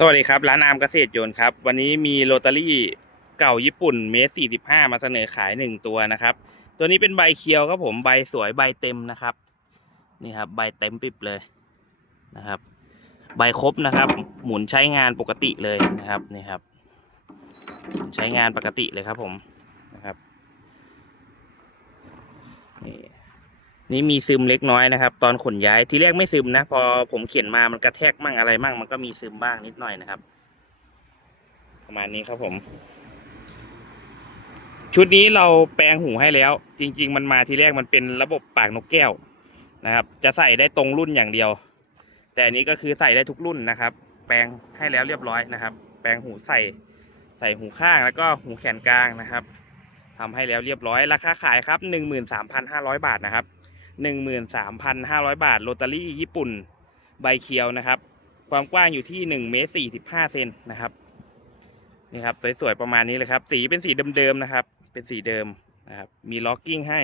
สวัสดีครับ ร้านอามเกษตรยนต์ครับ วันนี้มีโรตารี่เก่าญี่ปุ่นเมส45มาเสนอขายหนึ่งตัวนะครับ ตัวนี้เป็นใบเคียวครับผมใบสวยใบเต็มนะครับ นี่ครับ ใบเต็มปิบเลยนะครับ ใบครบนะครับ หมุนใช้งานปกติเลยนะครับนี่ครับหมุนใช้งานปกติเลยครับผมนะครับนี่ นี่มีซึมเล็กน้อยนะครับ ตอนขนย้ายทีแรกไม่ซึมนะ พอผมเขียนมามันกระแทกมั่งอะไรมั่ง มันก็มีซึมบ้างนิดหน่อยนะครับ ประมาณนี้ครับผม ชุดนี้เราแปลงหูให้แล้ว จริง ๆ มันมาทีแรกมันเป็นระบบปากนกแก้วนะครับ จะใส่ได้ตรงรุ่นอย่างเดียว แต่อันนี้ก็คือใส่ได้ทุกรุ่นนะครับ แปลงให้แล้วเรียบร้อยนะครับ แปลงหูใส่ใส่หูข้างแล้วก็หูแขนกลางนะครับทำให้แล้วเรียบร้อยราคาขายครับ 13,500 บาทนะครับ 13,500 บาทโรตารี่ญี่ปุ่นใบเคียวนะครับ ความกว้างอยู่ที่1เมตร45เซนนะครับนี่ครับสวยๆประมาณนี้เลยครับ สีเป็นสีเดิมๆนะครับ เป็นสีเดิมนะครับมีล็อกกิ้งให้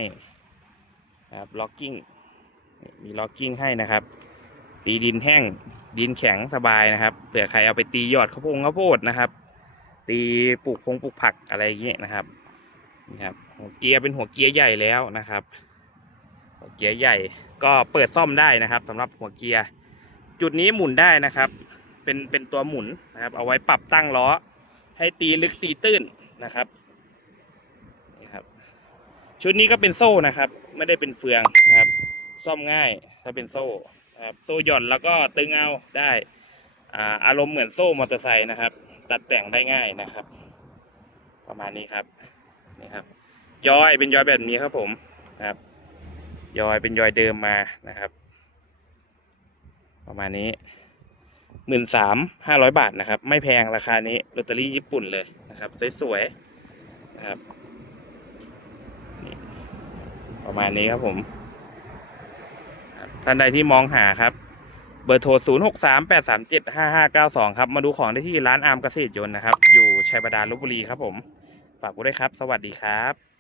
นะครับล็อกกิ้งมีล็อกกิ้งให้นะครับ ตีดินแห้งดินแข็งสบายนะครับเผื่อใครเอาไปตียอดข้าวโพงข้าวโพดนะครับ ตีปลูกพงปลูกผักอะไรอย่างเงี้ยนะครับนี่ครับหัวเกียร์เป็นหัวเกียร์ใหญ่แล้วนะครับ หัวเกียร์ใหญ่ก็เปิดซ่อมได้นะครับสำหรับหัวเกียร์ จุดนี้หมุนได้นะครับ เป็นเป็นตัวหมุนนะครับ เอาไว้ปรับตั้งล้อ ให้ตีลึกตีตื้นนะครับนี่ครับ ชุดนี้ก็เป็นโซ่นะครับ ไม่ได้เป็นเฟืองนะครับ ซ่อมง่ายถ้าเป็นโซ่นะครับโซ่หย่อนแล้วก็ตึงเอาได้อาอารมณ์เหมือนโซ่มอเตอร์ไซค์นะครับ ตัดแต่งได้ง่ายนะครับ ประมาณนี้ครับนี่ครับย้อยเป็นย้อยแบบนี้ครับผมนะครับ ยอยเป็นยอยเดิมมานะครับ ประมาณนี้หมื่นสามห้าร้อยบาทนะครับ ไม่แพงราคานี้ลอตเตอรี่ญี่ปุ่นเลยนะครับ สวยๆนะครับประมาณนี้ครับผม ท่านใดที่มองหาครับ เบอร์โทร 0 6 3 8 3 7 5 5 9 2 ครับ มาดูของได้ที่ร้านอาร์มเกษตรยนต์นะครับ อยู่ชัยบาดาลลบบุรีครับผม ฝากไว้ด้วยครับ สวัสดีครับ